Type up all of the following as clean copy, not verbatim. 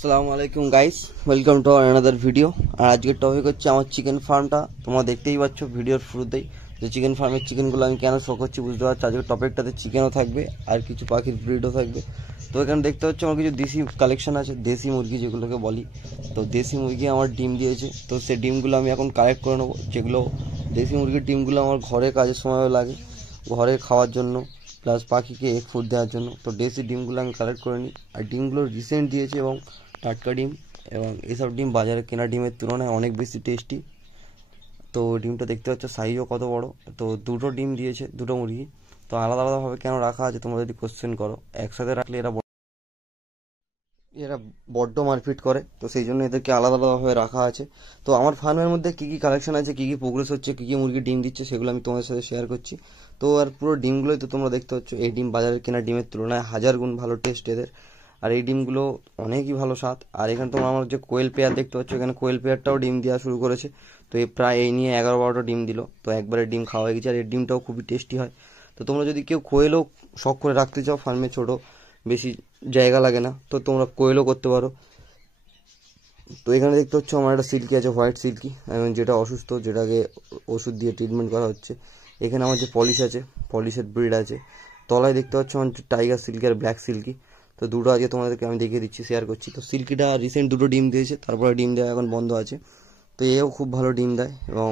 আসসালামু আলাইকুম guys, welcome to another video. আর আজকের টপিক হচ্ছে আমার চিকেন ফার্মটা। তোমরা দেখতেই পাচ্ছ ভিডিওর শুরুতেই যে চিকেন ফার্মের চিকেনগুলো আমি কেন শো করছি, বুঝতে পারছো। আজকের টপিকটাতে চিকেনও থাকবে আর কিছু পাখির ব্রিডও থাকবে। তো এখানে দেখতে হচ্ছে আমার কিছু দেশি কালেকশন আছে, দেশি মুরগি যেগুলোকে বলি। তো দেশি মুরগি আমার ডিম দিয়েছে, তো সেই ডিমগুলো আমি এখন কালেক্ট করে নেবো। যেগুলো দেশি মুরগির ডিমগুলো আমার ঘরে কাজের সময়ও লাগে, ঘরে খাওয়ার জন্য, প্লাস পাখিকে এগ ফুড দেওয়ার জন্য। তো দেশি ডিমগুলো আমি কালেক্ট করে নিই। আর ডিমগুলো রিসেন্ট দিয়েছে এবং টাটকা ডিম, এবং এইসব ডিম বাজারে কেনা ডিমের তুলনায় অনেক বেশি টেস্টি। তো ডিমটা দেখতে পাচ্ছ সাইজও কত বড়। তো দুটো ডিম দিয়েছে দুটো মুরগি। তো আলাদা আলাদাভাবে কেন রাখা আছে তোমরা যদি কোশ্চেন করো, একসাথে রাখলে এরা বড্ড মারপিট করে, তো সেই জন্য এদেরকে আলাদা আলাদাভাবে রাখা আছে। তো আমার ফার্মের মধ্যে কী কী কালেকশন আছে, কী কী প্রোগ্রেস হচ্ছে, কী কী মুরগি ডিম দিচ্ছে, সেগুলো আমি তোমাদের সাথে শেয়ার করছি। তো আর পুরো ডিমগুলোই তো তোমরা দেখতে পাচ্ছ, এই ডিম বাজারের কেনা ডিমের তুলনায় 1000 গুণ ভালো টেস্ট এদের। আর এই ডিমগুলো অনেকই ভালো স্বাদ। আর এখানে তোমরা আমার যে কোয়েল পেয়ার দেখতে পাচ্ছ, এখানে কোয়েল পেয়ারটাও ডিম দেওয়া শুরু করেছে। তো প্রায় এই নিয়ে 11-12টা ডিম দিল। তো একবারে ডিম খাওয়া হয়ে গেছে, আর এর ডিমটাও খুবই টেস্টি হয়। তো তোমরা যদি কেউ কোয়েলও শখ করে রাখতে চাও ফার্মে, ছোটো, বেশি জায়গা লাগে না, তো তোমরা কোয়েলও করতে পারো। তো এখানে দেখতে হচ্ছে আমার একটা সিল্কি আছে, হোয়াইট সিল্কি, এবং যেটা অসুস্থ, যেটাকে ওষুধ দিয়ে ট্রিটমেন্ট করা হচ্ছে। এখানে আমার যে পলিশ আছে, পলিশের ব্রিড আছে। তলায় দেখতে পাচ্ছ আমার টাইগার সিল্কি আর ব্ল্যাক সিল্কি। তো দুটো আজকে তোমাদেরকে আমি দেখিয়ে দিচ্ছি, শেয়ার করছি। তো সিল্কিটা রিসেন্ট দুটো ডিম দিয়েছে, তারপরে ডিম দেওয়া এখন বন্ধ আছে। তো এও খুব ভালো ডিম দেয়, এবং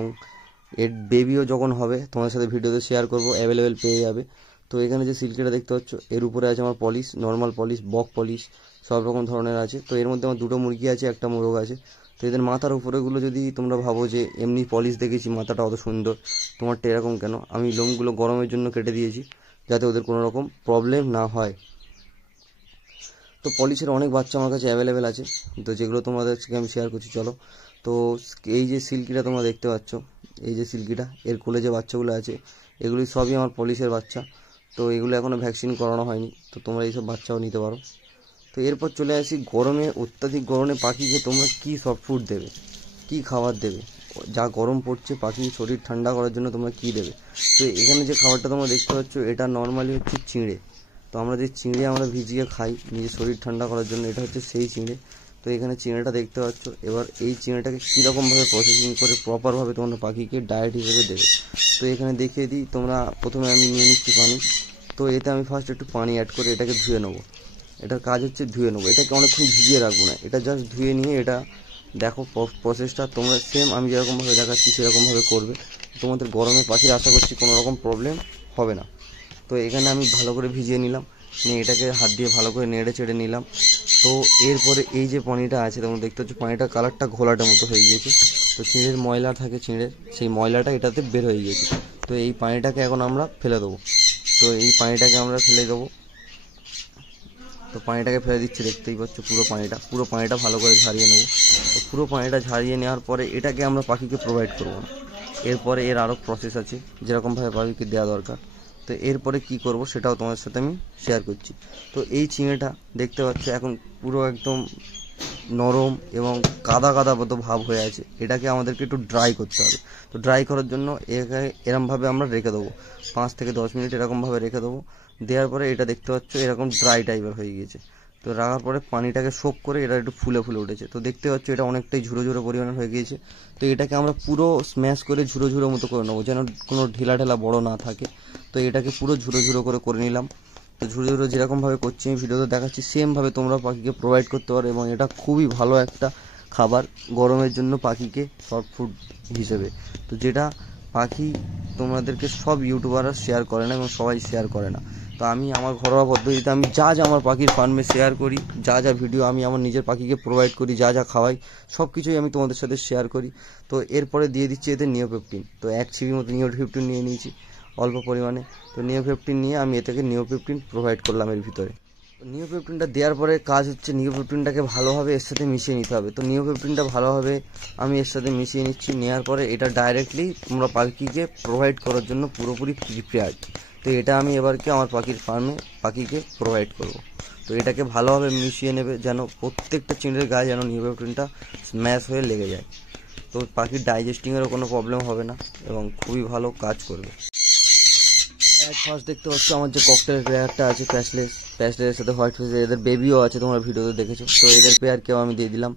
এর বেবিও যখন হবে তোমাদের সাথে ভিডিওতে শেয়ার করবো, অ্যাভেলেবেল পেয়ে যাবে। তো এখানে যে সিল্কিটা দেখতে পাচ্ছ, এর উপরে আছে আমার পলিশ, নর্মাল পলিশ, বক পলিশ, সব রকম ধরনের আছে। তো এর মধ্যে আমার দুটো মুরগি আছে, একটা মোরগ আছে। তো এদের মাথার উপরেগুলো যদি তোমরা ভাবো যে এমনি পলিশ দেখেছি মাথাটা অত সুন্দর, তোমারটা এরকম কেন, আমি লোমগুলো গরমের জন্য কেটে দিয়েছি, যাতে ওদের কোনো রকম প্রবলেম না হয়। তো পলিশের অনেক বাচ্চা আমার কাছে অ্যাভেলেবেল আছে, তো যেগুলো তোমাদেরকে আমি শেয়ার করছি, চলো। তো এই যে সিল্কিটা তোমরা দেখতে পাচ্ছ, এই যে সিল্কিটা, এর কোলে যে বাচ্চাগুলো আছে, এগুলি সবই আমার পলিশের বাচ্চা। তো এগুলো এখনও ভ্যাকসিন করানো হয়নি, তো তোমরা এইসব বাচ্চাও নিতে পারো। তো এরপর চলে আসি গরমে, অত্যাধিক গরমে পাখিকে তোমরা কী সফট ফুড দেবে, কী খাবার দেবে। যা গরম পড়ছে, পাখির শরীর ঠান্ডা করার জন্য তোমরা কী দেবে। তো এখানে যে খাবারটা তোমরা দেখতে পাচ্ছ, এটা নর্মালি হচ্ছে চিঁড়ে। তো আমরা যে চিঁড়ে আমরা ভিজিয়ে খাই নিজের শরীর ঠান্ডা করার জন্য, এটা হচ্ছে সেই চিঁড়ে। তো এখানে চিঁড়েটা দেখতে পাচ্ছ। এবার এই চিঁড়েটাকে কীরকমভাবে প্রসেসিং করে প্রপারভাবে তোমরা পাখিকে ডায়েট হিসেবে দেবে। তো এখানে দেখিয়ে দিই, তোমরা প্রথমে আমি নিয়ে নিচ্ছি পানি। তো এতে আমি ফার্স্ট একটু পানি অ্যাড করে এটাকে ধুয়ে নেবো। এটার কাজ হচ্ছে ধুয়ে নেবো, এটাকে অনেকক্ষণ ভিজিয়ে রাখবো না, এটা জাস্ট ধুয়ে নিয়ে এটা দেখো প্রসেসটা তোমরা সেম আমি যেরকমভাবে দেখাচ্ছি সেরকমভাবে করবে। তোমাদের গরমে পাখির আশা করছি কোনো রকম প্রবলেম হবে না। তো এখানে আমি ভালো করে ভিজিয়ে নিলাম, নিয়ে এটাকে হাত দিয়ে ভালো করে নেড়ে চেড়ে নিলাম। তো এরপরে এই যে পানিটা আছে তোমরা দেখতে পাচ্ছ, পানিটার কালারটা ঘোলাটার মতো হয়ে গিয়েছে। তো চিঁড়ের ময়লা থাকে, চিঁড়ের সেই ময়লাটা এটাতে বের হয়ে গিয়েছে। তো এই পানিটাকে এখন আমরা ফেলে দেবো। তো এই পানিটাকে আমরা ফেলে দেবো। তো পানিটাকে ফেলে দিচ্ছি, দেখতেই পাচ্ছ পুরো পানিটা ভালো করে ঝারিয়ে নেব। তো পুরো পানিটা ঝারিয়ে নেওয়ার পরে এটাকে আমরা পাখিকে প্রোভাইড করবো না। এরপরে এর আরও প্রসেস আছে, যেরকমভাবে পাখিকে দেওয়া দরকার। তো এরপরে কি করব সেটাও তোমাদের সাথে আমি শেয়ার করছি। তো এই চিঁড়েটা দেখতে পাচ্ছ এখন পুরো একদম নরম এবং কাদা কাদা মতো ভাব হয়ে আছে, এটাকে আমাদেরকে একটু ড্রাই করতে হবে। তো ড্রাই করার জন্য এরমভাবে আমরা রেখে দেবো, 5 থেকে 10 মিনিট এরকমভাবে রেখে দেবো। দেওয়ার পরে এটা দেখতে পাচ্ছ এরকম ড্রাই টাইপের হয়ে গিয়েছে। তো রাখার পরে পানিটাকে সোক করে এটা একটু ফুলে ফুলে উঠেছে। তো দেখতে পাচ্ছ এটা অনেকটাই ঝুরো ঝুরো পরিমাণে হয়ে গিয়েছে। তো এটাকে আমরা পুরো স্ম্যাশ করে ঝুরো ঝুরো মতো করে নেবো, যেন কোনো ঢিলা ঢেলা বড় না থাকে। তো এটাকে পুরো ঝুরো ঝুরো করে নিলাম। তো ঝুরো ঝুরো যেরকমভাবে করছি আমি ভিডিওতে দেখাচ্ছি, সেমভাবে তোমরা পাখিকে প্রোভাইড করতে পারো, এবং এটা খুবই ভালো একটা খাবার গরমের জন্য পাখিকে সফট ফুড হিসেবে। তো যেটা পাখি তোমাদেরকে সব ইউটিউবাররা শেয়ার করে না, এবং সবাই শেয়ার করে না। তো আমি আমার ঘরোয়া পদ্ধতিতে আমি যা যা আমার পাখির ফার্মে শেয়ার করি, যা যা ভিডিও আমি আমার নিজের পাখিকে প্রোভাইড করি, যা যা খাওয়াই, সব কিছুই আমি তোমাদের সাথে শেয়ার করি। তো এরপরে দিয়ে দিচ্ছি এতে নিওপেপটিন। তো 1 চিবির মতো নিওপেপটিন নিয়ে নিয়েছি অল্প পরিমাণে। তো নিওপেপটিন নিয়ে আমি এটাকে নিওপেপটিন প্রোভাইড করলাম এর ভিতরে। নিওপেপটিনটা দেওয়ার পরে কাজ হচ্ছে নিওপেপটিনটাকে ভালোভাবে এর সাথে মিশিয়ে নিতে হবে। তো নিওপেপটিনটা ভালোভাবে আমি এর সাথে মিশিয়ে নিচ্ছি। নেওয়ার পরে এটা ডাইরেক্টলি তোমরা পাখিকে প্রোভাইড করার জন্য পুরোপুরি প্রিপেয়ার্ড। তো এটা আমি এবারকে আমার পাখির ফার্মে পাখিকে প্রোভাইড করব। তো এটাকে ভালোভাবে মিশিয়ে নেবে, যেন প্রত্যেকটা চিঁড়ের গায়ে যেন নিওপেপটিনটা স্ম্যাশ হয়ে লেগে যায়। তো পাখির ডাইজেস্টিংয়েরও কোনো প্রবলেম হবে না, এবং খুবই ভালো কাজ করবে। ফার্স্ট দেখতে পাচ্ছ আমার যে ককটেল পেয়ারটা আছে প্যাশলেসের সাথে হোয়াইট ফেস, এদের বেবিও আছে, তোমরা ভিডিওতে দেখেছো। তো এদের পেয়ারকেও আমি দিয়ে দিলাম।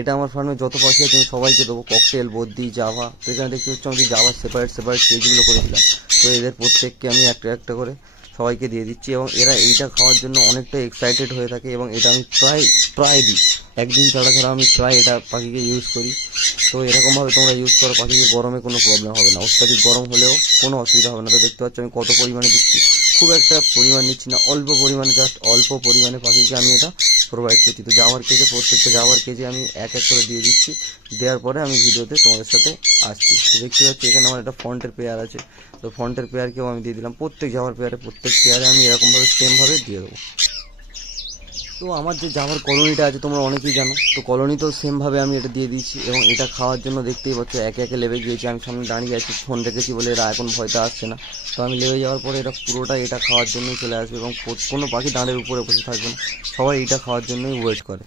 এটা আমার ফার্মে যত পাখি আছে আমি সবাইকে দেবো, ককটেল, বদ্দি, জাভা। তো এখানে দেখতে পাচ্ছ আমি জাভা সেপারেট কেজিগুলো করেছিলাম। তো এদের প্রত্যেককে আমি একটা একটা করে সবাইকে দিয়ে দিচ্ছি, এবং এরা এইটা খাওয়ার জন্য অনেকটা এক্সাইটেড হয়ে থাকে, এবং এটা আমি প্রায় দিই, একদিন ছাড়া আমি প্রায় এটা পাখিকে ইউজ করি। তো এরকমভাবে তোমরা ইউজ করো, পাখিকে গরমে কোনো প্রবলেম হবে না, অত্যাধিক গরম হলেও কোনো অসুবিধা হবে না। তো দেখতে পাচ্ছ আমি কত পরিমাণে দিচ্ছি, খুব একটা পরিমাণ নিচ্ছি না, অল্প পরিমাণে, জাস্ট অল্প পরিমাণে পাখিকে আমি এটা প্রোভাইড করছি। তো যাওয়ার কেজে প্রত্যেকটা যাওয়ার কেজে আমি এক এক করে দিয়ে দিচ্ছি, দেওয়ার পরে আমি ভিডিওতে তোমাদের সাথে আসছি। তো দেখতে পাচ্ছি এখানে আমার একটা ফন্টের পেয়ার আছে, তো ফন্টের পেয়ারকেও আমি দিয়ে দিলাম। প্রত্যেক যাওয়ার পেয়ারে আমি এরকমভাবে সেমভাবে দিয়ে দেবো। তো আমার যে জাভার কলোনিটা আছে তোমরা অনেকেই জানো, তো কলোনিতেও সেমভাবে আমি এটা দিয়ে দিয়েছি, এবং এটা খাওয়ার জন্য দেখতেই পাচ্ছ একে একে লেবে গিয়েছে। আমি সামনে দাঁড়িয়ে আছি, ফোন রেখেছি বলে এরা এখন ভয়তে আসছে না। তো আমি লেবে যাওয়ার পরে এরা পুরোটা এটা খাওয়ার জন্যই চলে আসবে, এবং কোনো পাখি দাঁড়ের উপরে বসে থাকবে না, সবাই এটা খাওয়ার জন্যই ওয়েট করে।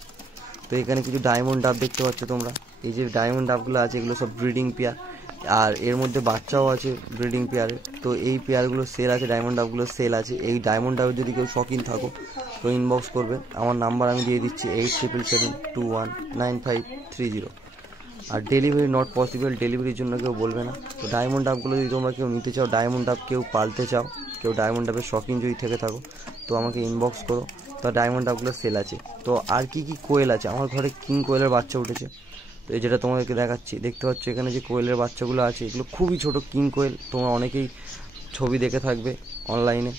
তো এখানে কিছু ডায়মন্ড ডাব দেখতে পাচ্ছ তোমরা, এই যে ডায়মন্ড ডাবগুলো আছে এগুলো সব ব্রিডিং পেয়ার, আর এর মধ্যে বাচ্চাও আছে ব্রিডিং পেয়ারে। তো এই পেয়ারগুলো সেল আছে, ডায়মন্ড ডাবগুলো সেল আছে। এই ডায়মন্ড ডাবের যদি কেউ শৌখিন থাকো তো ইনবক্স করবে, আমার নাম্বার আমি দিয়ে দিচ্ছি 8777219530। আর ডেলিভারি নট পসিবল, ডেলিভারির জন্য কেউ বলবে না। তো ডায়মন্ড ডাবগুলো যদি তোমরা কেউ নিতে চাও, ডায়মন্ড ডাব কেউ পালতে চাও, কেউ ডায়মন্ড ডাবের শৌখিন যদি থেকে থাকো তো আমাকে ইনবক্স করো। তো ডায়মন্ড ডাবগুলো সেল আছে। তো আর কি কোয়েল আছে, আমার ঘরে কিং কোয়েলের বাচ্চা উঠেছে, তো এই যেটা তোমাদেরকে দেখাচ্ছি, দেখতে পাচ্ছ এখানে যে কোয়েলের বাচ্চাগুলো আছে এগুলো খুবই ছোট কিং কোয়েল, তোমরা অনেকেই ছবি দেখে থাকবে অনলাইনে।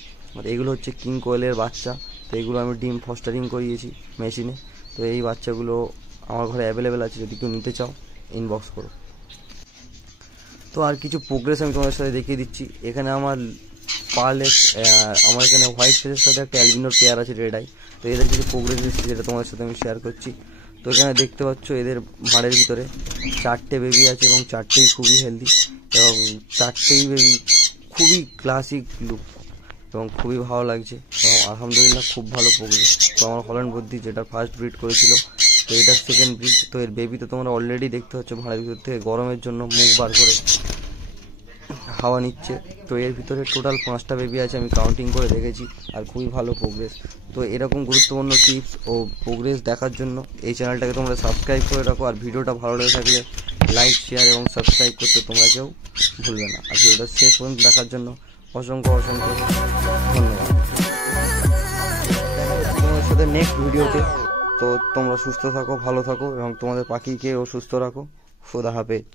এগুলো হচ্ছে কিং কোয়েলের বাচ্চা। তো এগুলো আমি ডিম ফস্টারিং করিয়েছি মেশিনে। তো এই বাচ্চাগুলো আমার ঘরে অ্যাভেলেবেল আছে, যদি কেউ নিতে চাও ইনবক্স করো। তো আর কিছু প্রোগ্রেস আমি তোমাদের সাথে দেখিয়ে দিচ্ছি। এখানে আমার পারলেস, আমার এখানে হোয়াইট ফেসের সাথে একটা অ্যালবিনোর পেয়ার আছে রেড আই। তো এদের কিছু প্রোগ্রেস দিচ্ছি যেটা তোমাদের সাথে আমি শেয়ার করছি। তো এখানে দেখতে পাচ্ছ এদের ভাঁড়ের ভিতরে 4টে বেবি আছে, এবং 4টেই খুবই হেলদি, এবং 4টেই বেবি খুবই ক্লাসিক লুক, এবং খুবই ভালো লাগছে, এবং আলহামদুলিল্লাহ খুব ভালো প্রোগ্রেস। তো আমার হল্যান্ড বদ্দি যেটা ফার্স্ট ব্রিড করেছিল, তো এটার সেকেন্ড ব্রিড। তো এর বেবি তো তোমরা অলরেডি দেখতে পাচ্ছ ভাঁড়ের ভিতর থেকে গরমের জন্য মুখ বার করে হাওয়া নিচ্ছে। তো এর ভিতরে টোটাল 5টা বেবি আছে, আমি কাউন্টিং করে দেখেছি, আর খুবই ভালো প্রোগ্রেস। তো এরকম গুরুত্বপূর্ণ টিপস ও প্রোগ্রেস দেখার জন্য এই চ্যানেলটাকে তোমরা সাবস্ক্রাইব করে রাখো, আর ভিডিওটা ভালো লেগে থাকলে লাইক, শেয়ার এবং সাবস্ক্রাইব করতে তোমরা কেউ ভুলবে না। আর ভিডিওটা শেষ পর্যন্ত দেখার জন্য অসংখ্য ধন্যবাদ। তোমাদের সাথে নেক্সট ভিডিওতে। তো তোমরা সুস্থ থাকো, ভালো থাকো, এবং তোমাদের পাখিকেও সুস্থ রাখো। খোদা হাফেজ।